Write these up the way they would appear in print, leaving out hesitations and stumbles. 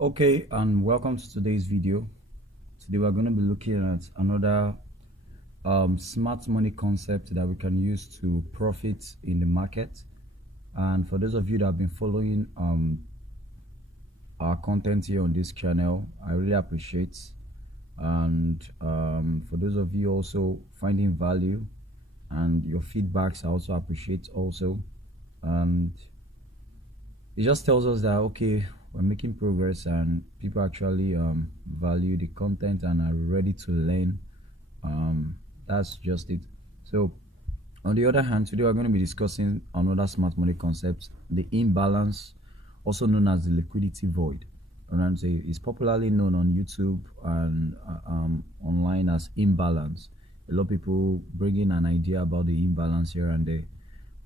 Okay, and welcome to today's video. Today we're going to be looking at another smart money concept that we can use to profit in the market. And for those of you that have been following our content here on this channel, I really appreciate. And for those of you also finding value and your feedbacks, I also appreciate also. And it just tells us that okay, we're making progress and people actually value the content and are ready to learn. That's just it. So on the other hand, today we're going to be discussing another smart money concept, the imbalance, also known as the liquidity void. And I'm saying it's popularly known on YouTube and online as imbalance. A lot of people bringing an idea about the imbalance here and there.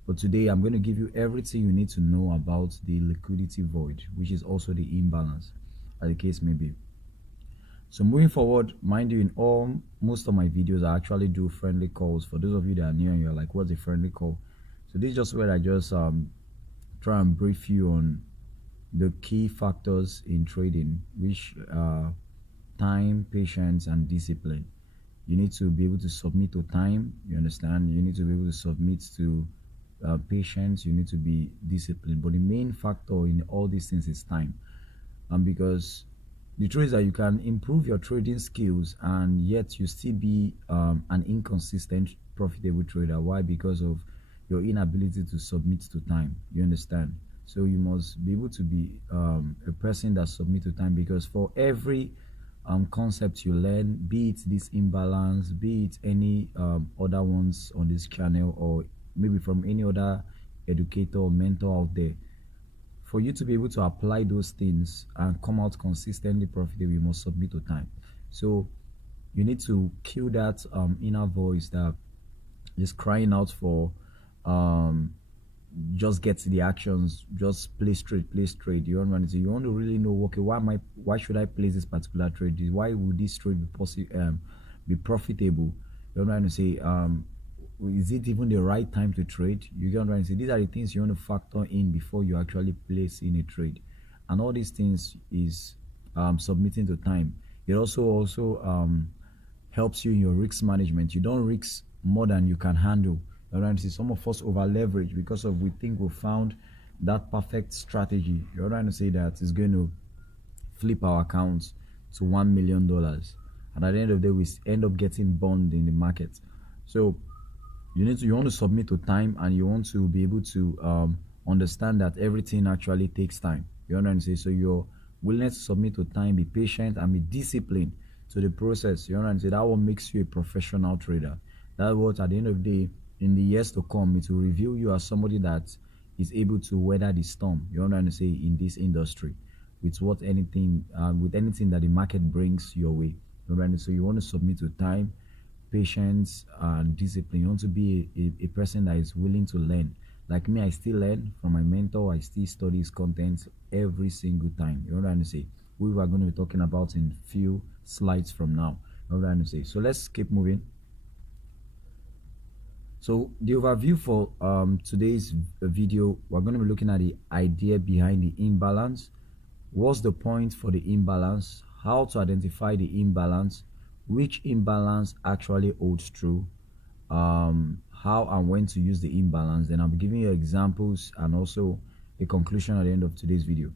But today I'm going to give you everything you need to know about the liquidity void, which is also the imbalance, as the case may be. So moving forward, mind you, in most of my videos I actually do friendly calls. For those of you that are new and you're like, what's a friendly call? So this is just where I just try and brief you on the key factors in trading, which are time, patience, and discipline. You need to be able to submit to time, you understand? You need to be able to submit to patience, you need to be disciplined. But the main factor in all these things is time. Because the truth is that you can improve your trading skills and yet you still be an inconsistent profitable trader. Why? Because of your inability to submit to time, you understand? So you must be able to be a person that submit to time, because for every concept you learn, be it this imbalance, be it any other ones on this channel, or maybe from any other educator or mentor out there, for you to be able to apply those things and come out consistently profitable, you must submit to time. So you need to kill that inner voice that is crying out for just get to the actions, just play straight. You want to really know, okay, why should I place this particular trade? Why would this trade be profitable? You want to say is it even the right time to trade? You get what I'm trying to say? These are the things you want to factor in before you actually place in a trade. And all these things is submitting to time. It also helps you in your risk management. You don't risk more than you can handle. You know what I'm saying? Some of us over leverage because of we think we found that perfect strategy. You're trying to say that it's going to flip our accounts to $1 million. And at the end of the day, we end up getting burned in the market. So you want to submit to time, and you want to be able to understand that everything actually takes time. You know what I'm saying? So your willingness to submit to time, be patient, and be disciplined to the process. You know what I'm saying? That what makes you a professional trader. That what at the end of the day, in the years to come, it will reveal you as somebody that is able to weather the storm. You know what I'm saying? In this industry, with anything that the market brings your way. You know what I'm saying? So you want to submit to time, patience, and discipline. You want to be a person that is willing to learn. Like me, I still learn from my mentor. I still study his content every single time. You know what I'm saying? We are going to be talking about in few slides from now. You know what I'm saying? So let's keep moving. So the overview for today's video, we're going to be looking at the idea behind the imbalance. What's the point for the imbalance? How to identify the imbalance? Which imbalance actually holds true? How and when to use the imbalance? Then I'll be giving you examples and also a conclusion at the end of today's video.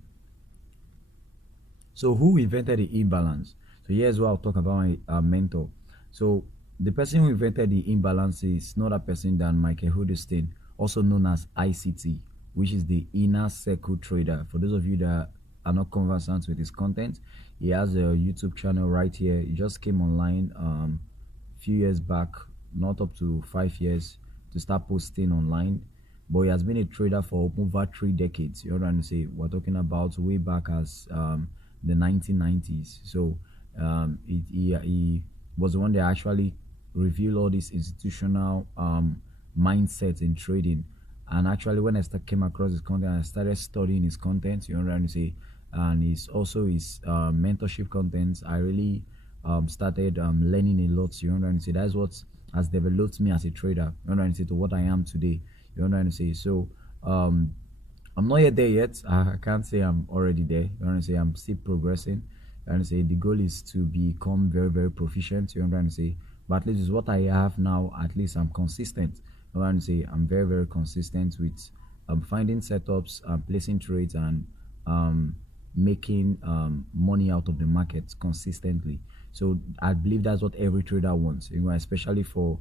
So who invented the imbalance? So here's what I'll talk about my mentor. So the person who invented the imbalance is not a person than Michael Hudestein, also known as ICT, which is the inner circle trader. For those of you that are not conversant with his content, he has a YouTube channel right here. He just came online a few years back, not up to 5 years, to start posting online. But he has been a trader for over 3 decades. You know what I'm saying? We're talking about way back as the 1990s. So he was the one that actually revealed all this institutional mindset in trading. And actually, when I came across his content, I started studying his content. You know what I'm saying? And his mentorship contents. I really started learning a lot. You know what I'm saying? That's what has developed me as a trader. You know what I'm saying? To what I am today. You know what I'm saying? So I'm not yet there yet. I can't say I'm already there. You want to say I'm still progressing. You want to say the goal is to become very, very proficient. You know what I'm trying to say? But at least is what I have now. At least I'm consistent. You want to say I'm very, very consistent with finding setups, placing trades, and making money out of the market consistently. So I believe that's what every trader wants. You know, especially for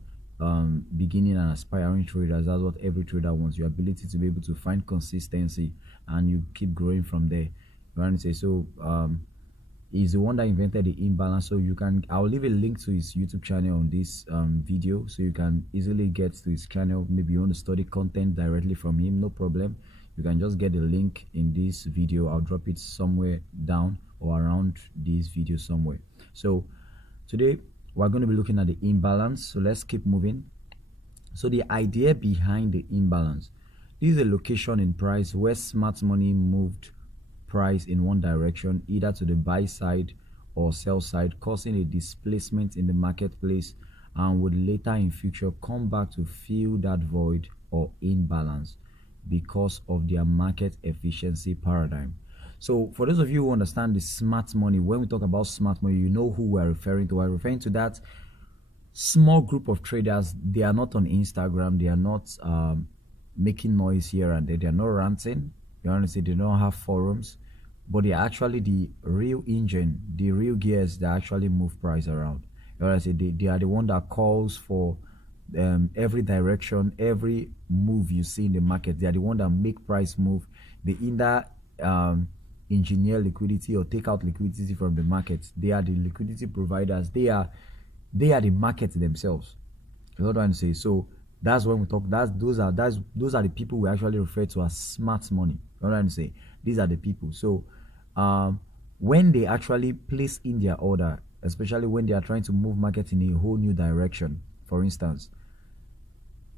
beginning and aspiring traders. That's what every trader wants, your ability to be able to find consistency and you keep growing from there. You want to say? So he's the one that invented the imbalance. So you can, I'll leave a link to his YouTube channel on this video, so you can easily get to his channel. Maybe you want to study content directly from him, no problem. You can just get the link in this video. I'll drop it somewhere down or around this video somewhere. So today we're going to be looking at the imbalance. So let's keep moving. So the idea behind the imbalance, this is a location in price where smart money moved price in one direction, either to the buy side or sell side, causing a displacement in the marketplace, and would later in future come back to fill that void or imbalance because of their market efficiency paradigm. So for those of you who understand the smart money, when we talk about smart money, you know who we're referring to. We're referring to that small group of traders. They are not on Instagram. They are not making noise here and there. They are not ranting. You honestly, they don't have forums, but they are actually the real engine, the real gears that actually move price around. You honestly, they are the one that calls for every direction, every move you see in the market. They are the one that make price move. They either engineer liquidity or take out liquidity from the market. They are the liquidity providers. They are the market themselves. You know what I'm saying? So that's when we talk. Those are the people we actually refer to as smart money. You know what I'm saying? These are the people. So when they actually place in their order, especially when they are trying to move market in a whole new direction, for instance,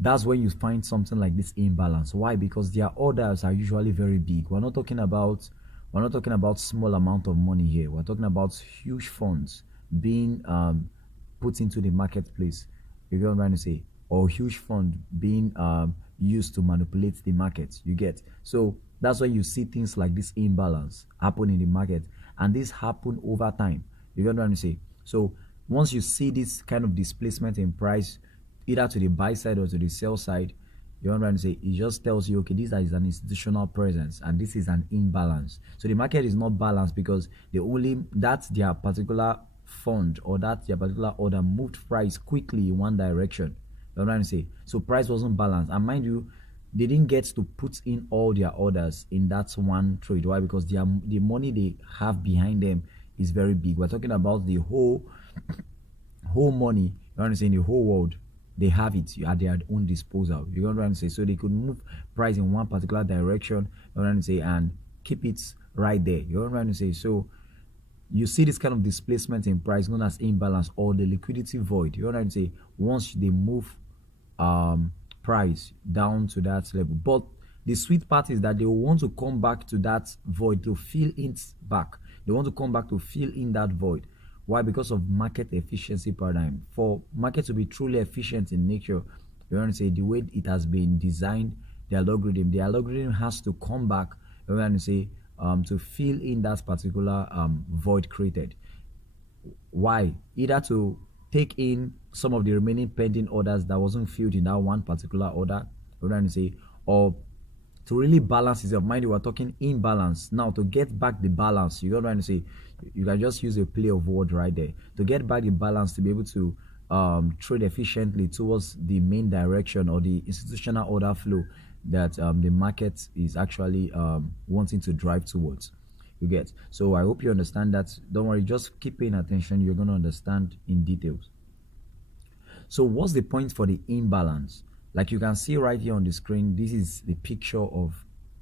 that's when you find something like this imbalance. Why? Because their orders are usually very big. We're not talking about small amount of money here. We're talking about huge funds being put into the marketplace. You get what I'm trying to say? Or huge fund being used to manipulate the market. You get? So that's why you see things like this imbalance happen in the market, and this happen over time. You get what I'm trying to say? So once you see this kind of displacement in price, either to the buy side or to the sell side, you know what I'm trying to say? It just tells you, okay, this is an institutional presence and this is an imbalance. So the market is not balanced because that's their particular fund or that their particular order moved price quickly in one direction. You know what I'm trying to say? So price wasn't balanced. And mind you, they didn't get to put in all their orders in that one trade. Why? Because the money they have behind them is very big. We're talking about the whole money, you know what I'm saying, the whole world. They have it at their own disposal. You know what I'm saying? So they could move price in one particular direction, you know what I'm saying, and keep it right there. You know what I'm saying? So you see this kind of displacement in price known as imbalance or the liquidity void. You know what I'm saying? Once they move price down to that level. But the sweet part is that they want to come back to that void to fill it back. They want to come back to fill in that void. Why? Because of market efficiency paradigm. For market to be truly efficient in nature, you want to say the way it has been designed, the algorithm has to come back, you want to say, to fill in that particular void created. Why? Either to take in some of the remaining pending orders that wasn't filled in that one particular order, you want to say, or to really balance itself. Mind you, we're talking imbalance. Now, to get back the balance, you know what I'm trying to say, you can just use a play of word right there. To get back the balance, to be able to trade efficiently towards the main direction or the institutional order flow that the market is actually wanting to drive towards. You get? So I hope you understand that. Don't worry, just keep paying attention. You're going to understand in details. So what's the point for the imbalance? Like you can see right here on the screen, this is the picture of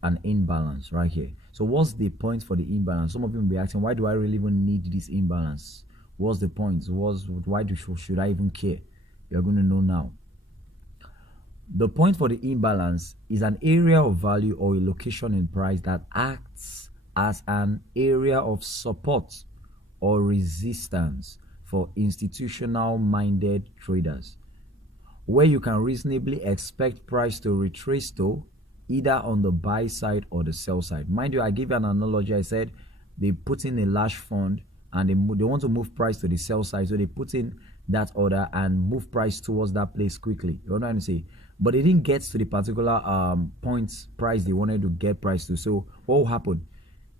an imbalance right here. So what's the point for the imbalance? Some of you will be asking, why do I really even need this imbalance? What's the point? Why should I even care? You're going to know now. The point for the imbalance is an area of value or a location in price that acts as an area of support or resistance for institutional-minded traders, where you can reasonably expect price to retrace to either on the buy side or the sell side. Mind you, I gave you an analogy. I said they put in a large fund and they want to move price to the sell side, so they put in that order and move price towards that place quickly. You know what I'm saying? But they didn't get to the particular points price they wanted to get price to. So what will happen?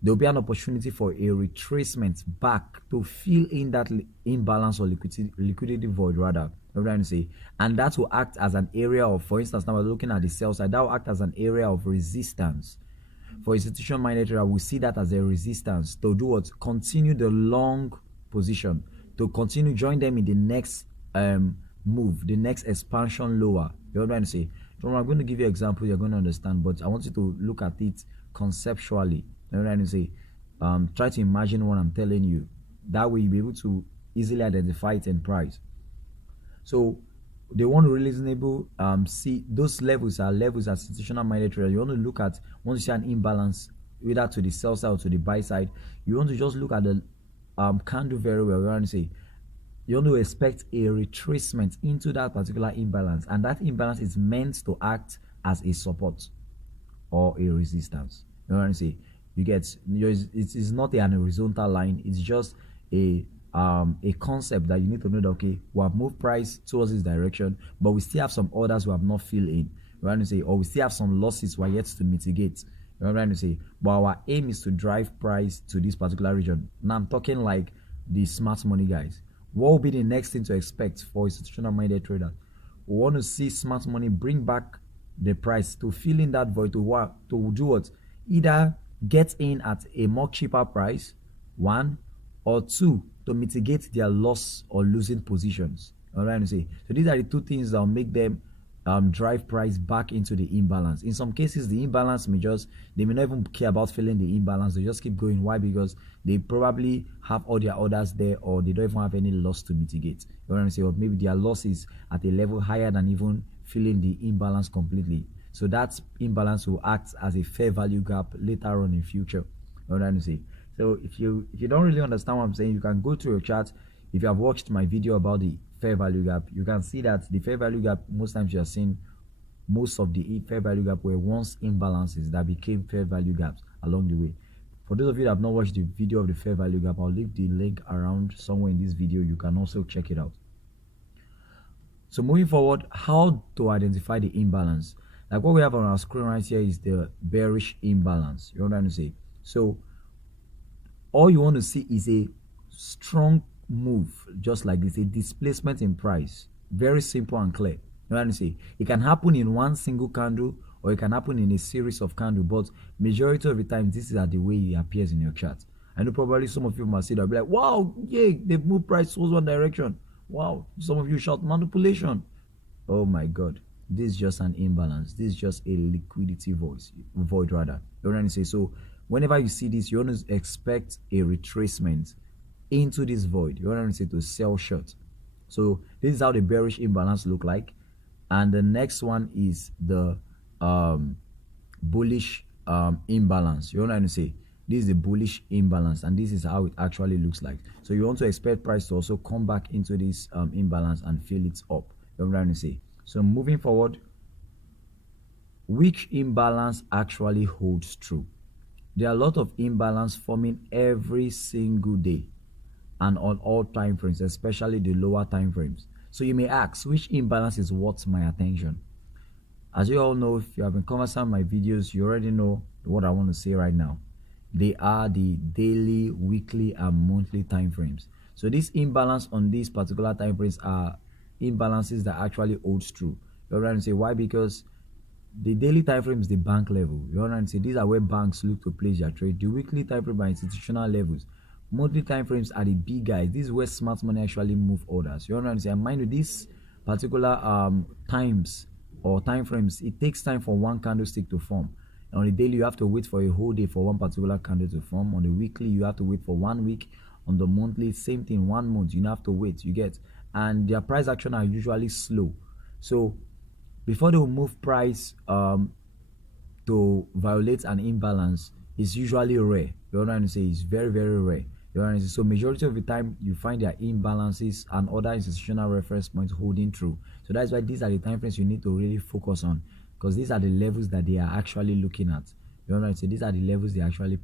There will be an opportunity for a retracement back to fill in that imbalance or liquidity void, rather. You know what I'm saying? And that will act as an area of, for instance, now we're looking at the sell side, that will act as an area of resistance. For institution-minded trader, we see that as a resistance to do what? Continue the long position, to continue join them in the next move, the next expansion lower. You know what I'm saying? So I'm going to give you an example you're going to understand, but I want you to look at it conceptually. You know what I'm saying? Try to imagine what I'm telling you. That way you'll be able to easily identify it in price. So they want to reasonable see those levels are levels as institutional minded trader. You want to look at, once you see an imbalance either to the sell side or to the buy side, you want to just look at the candle very well. You want to say you want to expect a retracement into that particular imbalance, and that imbalance is meant to act as a support or a resistance. You know what I'm saying? You get, it is not an horizontal line, it's just a concept that you need to know that, okay, we have moved price towards this direction, but we still have some orders we have not filled in. You know what I'm saying? Or we still have some losses we are yet to mitigate. You know what I'm saying? But our aim is to drive price to this particular region. Now I'm talking like the smart money guys. What will be the next thing to expect for institutional minded traders? We want to see smart money bring back the price to fill in that void, to do what? Either get in at a more cheaper price, one, or two, to mitigate their loss or losing positions. All right, so these are the two things that will make them drive price back into the imbalance. In some cases, the imbalance they may not even care about filling the imbalance. They just keep going. Why? Because they probably have all their orders there, or they don't even have any loss to mitigate. You know what I'm saying? Or maybe their loss is at a level higher than even filling the imbalance completely. So that imbalance will act as a fair value gap later on in future. You know what I'm saying? So if you don't really understand what I'm saying, you can go through your chart. If you have watched my video about the fair value gap, you can see that the fair value gap, most times you are seeing most of the fair value gap were once imbalances that became fair value gaps along the way. For those of you that have not watched the video of the fair value gap, I'll leave the link around somewhere in this video. You can also check it out. So moving forward, how to identify the imbalance? Like what we have on our screen right here is the bearish imbalance. You know what I'm saying? So all you want to see is a strong move, just like this, a displacement in price. Very simple and clear. You know what I'm saying? It can happen in one single candle, or it can happen in a series of candles, but majority of the time, this is the way it appears in your chart. I know probably some of you must say that, be like, wow, yeah, they've moved price towards one direction. Wow, some of you shout manipulation. Oh my God, this is just an imbalance. This is just a liquidity void rather. You know what I'm saying? So whenever you see this, you want to expect a retracement into this void. You want to say to sell short. So this is how the bearish imbalance look like, and the next one is the bullish imbalance. You want to say this is the bullish imbalance, and this is how it actually looks like. So you want to expect price to also come back into this imbalance and fill it up. You know what I'm saying? So moving forward, which imbalance actually holds true? There are a lot of imbalance forming every single day and on all time frames, especially the lower time frames. So you may ask, which imbalance is worth my attention? As you all know, if you have been conversing my videos, you already know what I want to say right now. They are the daily, weekly, and monthly time frames. So this imbalance on these particular time frames are imbalances that actually holds true. You're going to say why? Because the daily time frame is the bank level. You're going to say these are where banks look to place their trade. The weekly time frame are institutional levels. Monthly time frames are the big guys. This is where smart money actually move orders. You understand? And mind you, these particular times or time frames, it takes time for one candlestick to form. On the daily, you have to wait for a whole day for one particular candle to form. On the weekly, you have to wait for 1 week. On the monthly, same thing, 1 month. You have to wait. You get, and their price action are usually slow. So before they will move price to violate an imbalance, it's usually rare. You know what I'm saying? It's very, very rare. You know what I'm saying? So majority of the time, you find their imbalances and other institutional reference points holding true. So that's why these are the time frames you need to really focus on. because these are the levels that they are actually looking at. You know what I'm saying? These are the levels they're actually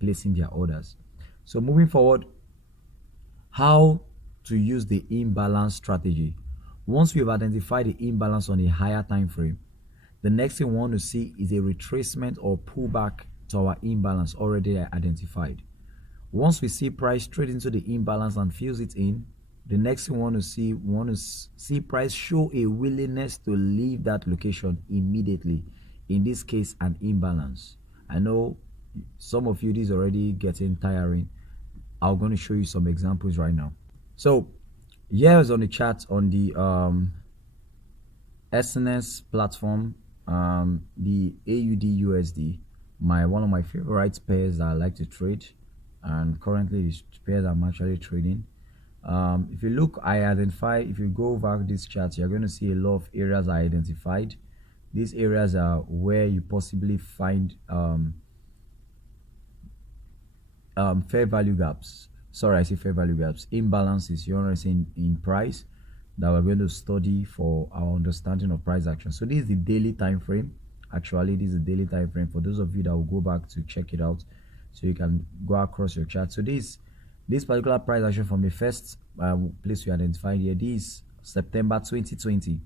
placing their orders. So moving forward, how to use the imbalance strategy. Once we've identified the imbalance on a higher time frame, the next thing we want to see is a retracement or pullback to our imbalance already identified. Once we see price trade into the imbalance and fills it in, the next thing we want to see price show a willingness to leave that location immediately. In this case, an imbalance. I know some of you, this is already getting tiring. I'm going to show you some examples right now. So here's on the chart on the SNS platform, the AUD USD, one of my favorite pairs that I like to trade, and currently the pairs I'm actually trading. If you look, if you go over this chart, you're going to see a lot of areas I identified. These areas are where you possibly find fair value gaps. Sorry, I say fair value gaps. Imbalances, you understand, in price that we're going to study for our understanding of price action. So this is the daily time frame. Actually, this is the daily time frame for those of you that will go back to check it out, so you can go across your chart. So this particular price action from the first place we identified here, this is September 2020.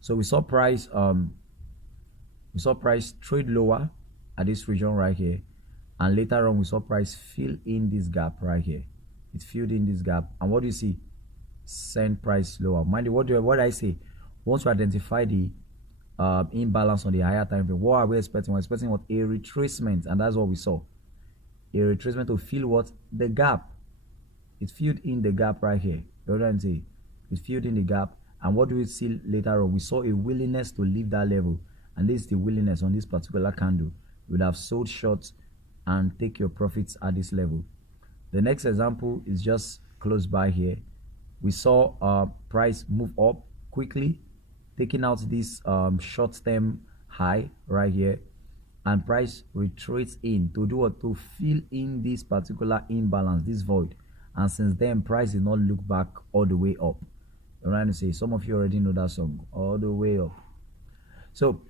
So we saw price trade lower at this region right here, and later on we saw price fill in this gap right here. It filled in this gap, and what do you see? Send price lower. Mind you, what do I say? Once we identify the imbalance on the higher time frame, what are we expecting? We're expecting what? A retracement, and that's what we saw. A retracement to fill what? The gap. It filled in the gap right here. You know what I'm saying? It filled in the gap, and what do we see later on? We saw a willingness to leave that level, and this is the willingness on this particular candle. You would have sold short and take your profits at this level. The next example is just close by here. We saw price move up quickly, taking out this short-term high right here, and price retreats in to do what? To fill in this particular imbalance, this void. And since then, price did not look back all the way up. I'm trying to say, some of you already know that song, all the way up. So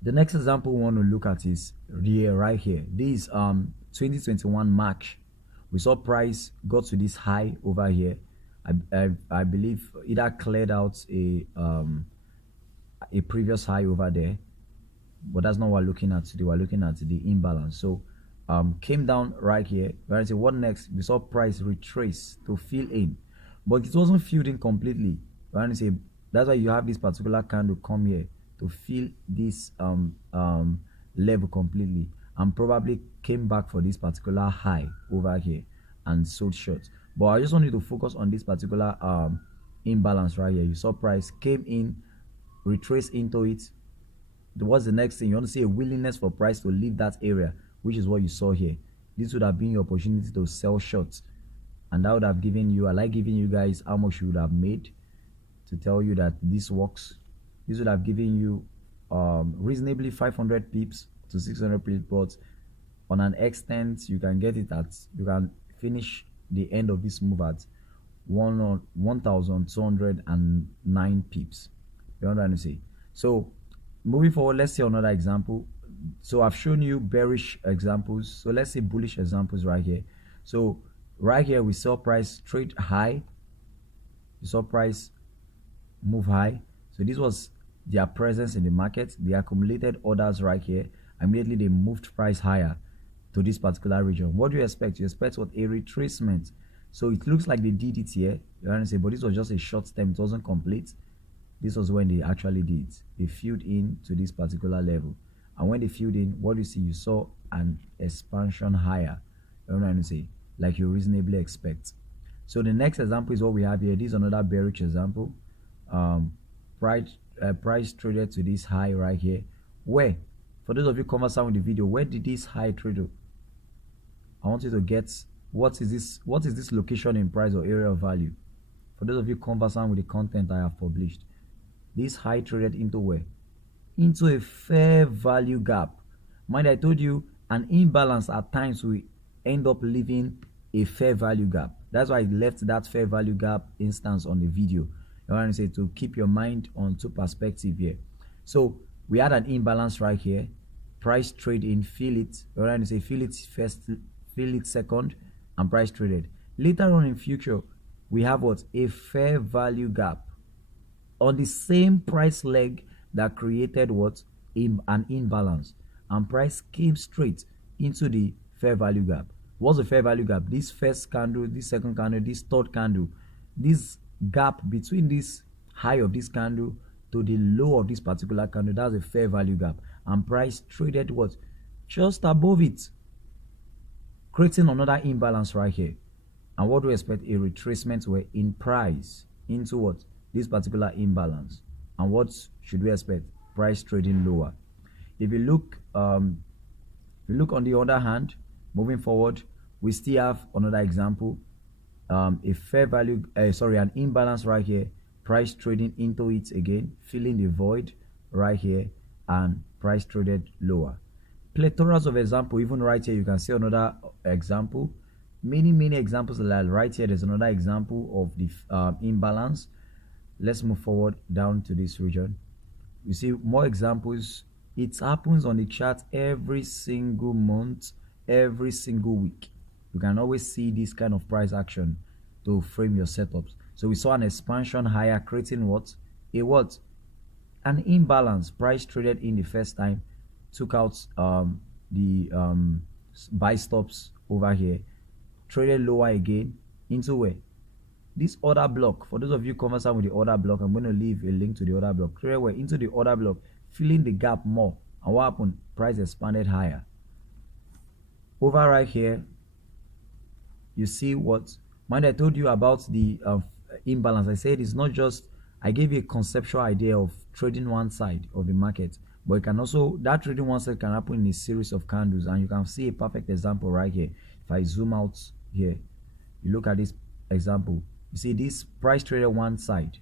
the next example we want to look at is here, right here. This 2021 March. We saw price got to this high over here. I believe either cleared out a previous high over there, but that's not what we're looking at today. We're looking at the imbalance. So came down right here. We're going to say, what next? We saw price retrace to fill in, but it wasn't filled in completely. We're going to say that's why you have this particular candle come here to fill this level completely, and probably came back for this particular high over here and sold short. But I just want you to focus on this particular imbalance right here. You saw price came in, retraced into it. What's the next thing? You want to see a willingness for price to leave that area, which is what you saw here. This would have been your opportunity to sell short, and that would have given you, I like giving you guys how much you would have made to tell you that this works. This would have given you reasonably 500 pips to 600 pips, but on an extent you can get it at, you can finish the end of this move at 1,209 pips. You know what I'm trying to say? So moving forward, let's see another example. So I've shown you bearish examples, so let's see bullish examples right here. So right here we saw price trade high, we saw price move high. So this was their presence in the market. They accumulated orders right here. Immediately they moved price higher to this particular region. What do you expect? You expect what? A retracement. So it looks like they did it here, you understand, but this was just a short term, it wasn't complete. This was when they actually did it. They filled in to this particular level, and when they filled in, what do you see? You saw an expansion higher, you know what I'm saying, like you reasonably expect. So the next example is what we have here. This is another bearish example. Price traded to this high right here. Where, for those of you conversant with the video, where did this high trade to? I want you to get what is this location in price or area of value. For those of you conversant with the content I have published, this high traded into where? Into a fair value gap. Mind, I told you an imbalance at times will end up leaving a fair value gap. That's why I left that fair value gap instance on the video. I want to say to keep your mind on two perspectives here. So we had an imbalance right here. Price trade in, fill it. We're going to say fill it first, fill it second, and price traded. Later on in future, we have what? A fair value gap on the same price leg that created what? An imbalance, and price came straight into the fair value gap. What's the fair value gap? This first candle, this second candle, this third candle, this gap between this high of this candle to the low of this particular candle, that's a fair value gap, and price traded what? Just above it, creating another imbalance right here. And what do we expect? A retracement where in price into what? This particular imbalance. And what should we expect? Price trading lower. If you look on the other hand, moving forward, we still have another example. A fair value, an imbalance right here, price trading into it again, filling the void right here, and price traded lower. Plethoras of example. Even right here you can see another example. Many examples. Like right here there's another example of the imbalance. Let's move forward down to this region. You see more examples. It happens on the chart every single month, every single week. You can always see this kind of price action to frame your setups. So we saw an expansion higher, creating what? An imbalance. Price traded in the first time, took out the buy stops over here, traded lower again into where? This order block. For those of you conversant with the order block, I'm going to leave a link to the order block. Traded where? Into the order block, filling the gap more. And what happened? Price expanded higher. Over right here, you see what? Mind I told you about the imbalance. I said it's not just, I gave you a conceptual idea of trading one side of the market, but it can also, that trading one side can happen in a series of candles, and you can see a perfect example right here. If I zoom out here, you look at this example, you see this price traded one side,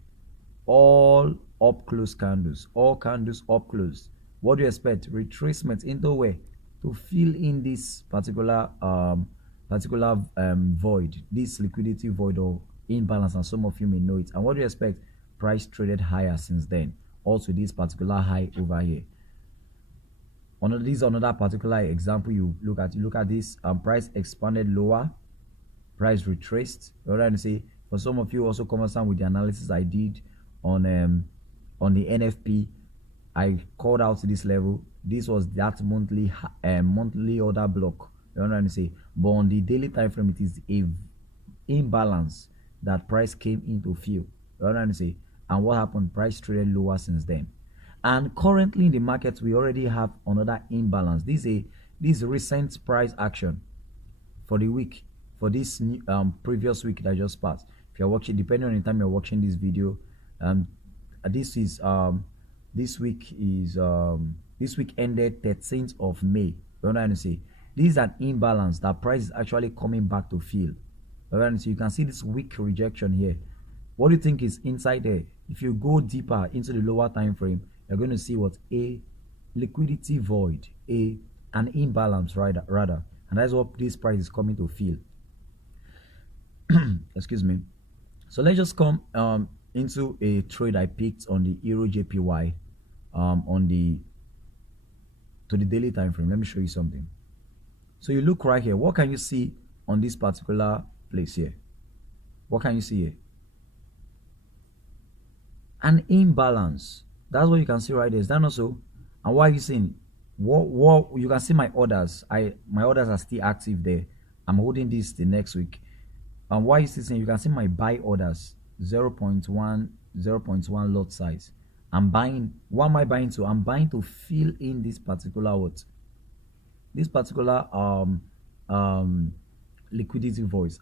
all up close candles, all candles up close. What do you expect? Retracement into where? To fill in this particular void, this liquidity void or imbalance, and some of you may know it. And what do you expect? Price traded higher since then, also this particular high over here. Another particular example you look at this, price expanded lower, price retraced. What I'm trying to say, for some of you also conversant with the analysis I did on the NFP, I called out this level. This was that monthly order block. You know what I'm trying to say? But on the daily time frame, it is a imbalance that price came into fill. You know what I'm trying to say? And what happened? Price traded lower since then. And currently in the market, we already have another imbalance. This recent price action for the week, for this previous week that just passed. If you're watching, depending on the time you're watching this video, this week ended 13th of May. You know what I'm trying to say? This is an imbalance that price is actually coming back to fill. You can see this weak rejection here. What do you think is inside there? If you go deeper into the lower time frame, you're going to see what? A liquidity void, an imbalance rather, and that's what this price is coming to fill. Excuse me. So let's just come into a trade I picked on the Euro JPY to the daily time frame. Let me show you something. So you look right here. What can you see on this particular place here? What can you see here? An imbalance. That's what you can see right there. Is that not so? And what are you seeing? What you can see my orders. My orders are still active there. I'm holding this the next week. And what are you seeing? You can see my buy orders 0.1 lot size. I'm buying. What am I buying to? I'm buying to fill in this particular what? This particular liquidity void.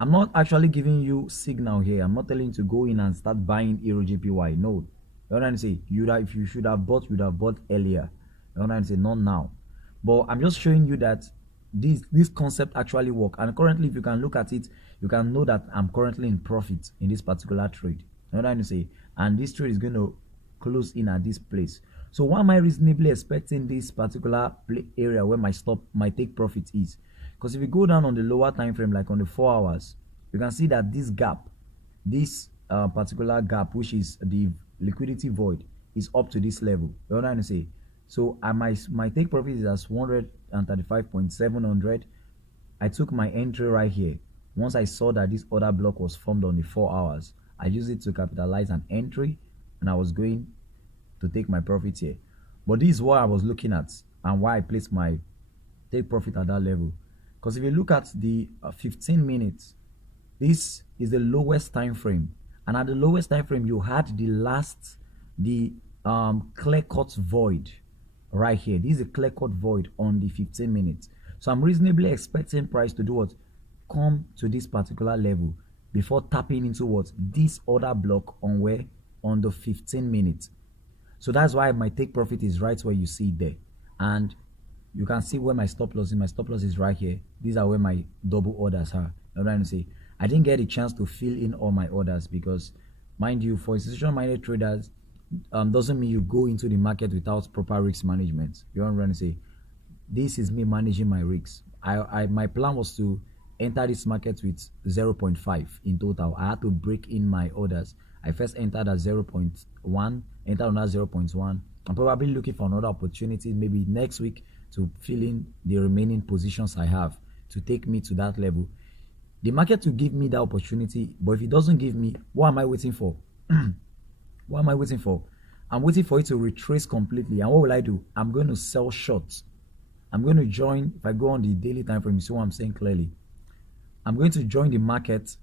I'm not actually giving you signal here. I'm not telling you to go in and start buying Euro JPY. No. You know what I'm saying? If you should have bought, you'd have bought earlier. You know what I'm saying? Not now. But I'm just showing you that this concept actually work. And currently, if you can look at it, you can know that I'm currently in profit in this particular trade. You know what I'm saying? And this trade is going to close in at this place. So why am I reasonably expecting this particular area where my take profit is? Because if you go down on the lower time frame, like on the 4 hours, you can see that this gap, this particular gap, which is the liquidity void, is up to this level. You know what I'm trying to say? So my take profit is as 135.700. I took my entry right here. Once I saw that this order block was formed on the 4 hours, I used it to capitalize an entry, and I was going to take my profit here. But this is what I was looking at and why I placed my take profit at that level. Because if you look at the 15 minutes, this is the lowest time frame, and at the lowest time frame you had the clear cut void right here. This is a clear cut void on the 15 minutes. So I'm reasonably expecting price to do what? Come to this particular level before tapping into what? This order block on where? On the 15 minutes. So that's why my take profit is right where you see it there. And you can see where my stop loss is. My stop loss is right here. These are where my double orders are. I'm trying to say, I didn't get a chance to fill in all my orders because, mind you, for institutional minded traders, doesn't mean you go into the market without proper risk management. You know what I'm trying to say? This is me managing my risks. My plan was to enter this market with 0.5 in total. I had to break in my orders. I first entered at 0.1, entered on that 0.1. I'm probably looking for another opportunity maybe next week to fill in the remaining positions I have to take me to that level. The market will give me that opportunity, but if it doesn't give me, what am I waiting for? What am I waiting for? I'm waiting for it to retrace completely. And what will I do? I'm going to sell short. I'm going to join, if I go on the daily time frame, you see what I'm saying clearly. I'm going to join the market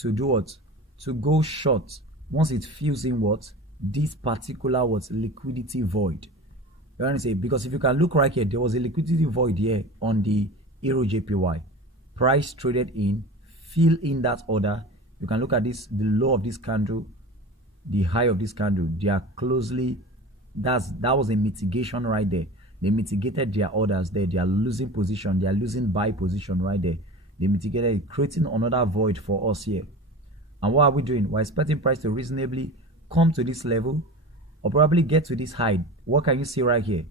to do what? To go short once it fills in what? This particular what? Liquidity void. You know what I'm saying? Because if you can look right here, there was a liquidity void here on the Euro JPY. Price traded in, fill in that order. You can look at this, the low of this candle, the high of this candle. They are closely, that was a mitigation right there. They mitigated their orders there. They are losing position. They are losing buy position right there. They mitigated, creating another void for us here. And what are we doing? We're expecting price to reasonably come to this level or probably get to this high. What can you see right here?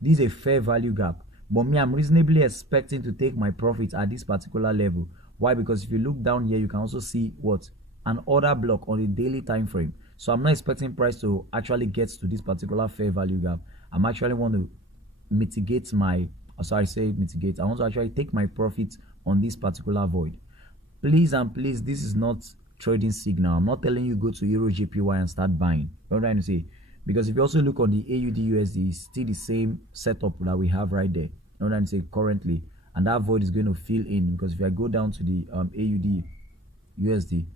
This is a fair value gap. But me, I'm reasonably expecting to take my profits at this particular level. Why? Because if you look down here, you can also see what? An order block on the daily time frame. So I'm not expecting price to actually get to this particular fair value gap. I'm actually want to mitigate my, sorry, say mitigate. I want to actually take my profits on this particular void. Please and please, this is not trading signal. I'm not telling you go to Euro JPY and start buying. You know what I'm trying to say? Because if you also look on the AUD USD, it's still the same setup that we have right there. You know what I'm saying? Currently, and that void is going to fill in, because if I go down to the AUD USD,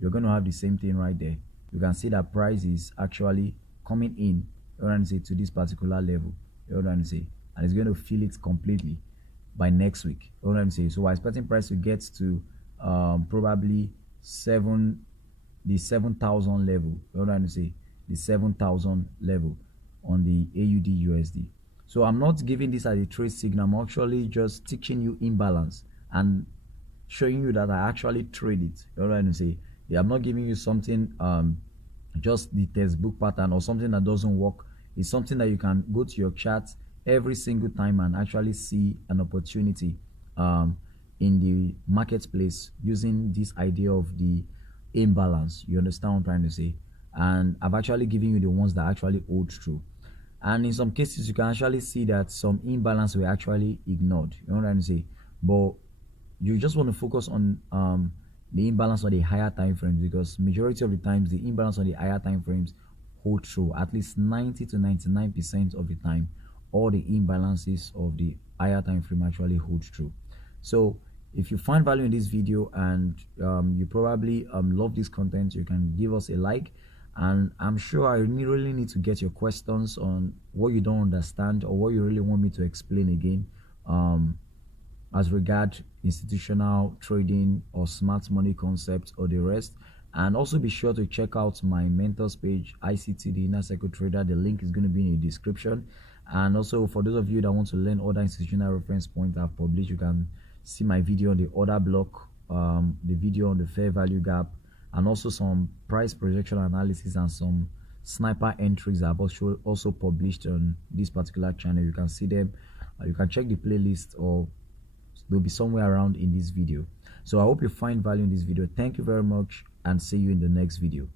you're going to have the same thing right there. You can see that price is actually coming in, you know what I'm saying, to this particular level. You know what I'm saying? And it's going to fill it completely by next week. You know what I'm saying? So we're expecting price to get to probably the 7,000 level. You know what I'm saying? The 7,000 level on the AUD USD. So I'm not giving this as a trade signal. I'm actually just teaching you imbalance and showing you that I actually trade it. You know what I'm saying? Yeah, I'm not giving you something just the textbook pattern or something that doesn't work. It's something that you can go to your chart every single time and actually see an opportunity in the marketplace using this idea of the imbalance. You understand what I'm trying to say? And I've actually given you the ones that actually hold true. And in some cases, you can actually see that some imbalance were actually ignored. You know what I'm saying? But you just want to focus on the imbalance on the higher time frames, because majority of the times the imbalance on the higher time frames hold true. At least 90 to 99% of the time, all the imbalances of the higher time frame actually hold true. So if you find value in this video and you probably love this content, you can give us a like. And I'm sure I really need to get your questions on what you don't understand or what you really want me to explain again as regard institutional trading or smart money concepts or the rest. And also be sure to check out my mentors page, ICT, the Inner Circle Trader. The link is going to be in the description. And also for those of you that want to learn other institutional reference points I've published, you can see my video on the order block, the video on the fair value gap, and also some price projection analysis and some sniper entries I've also published on this particular channel. You can see them. You can check the playlist, or they'll be somewhere around in this video. So I hope you find value in this video. Thank you very much, and see you in the next video.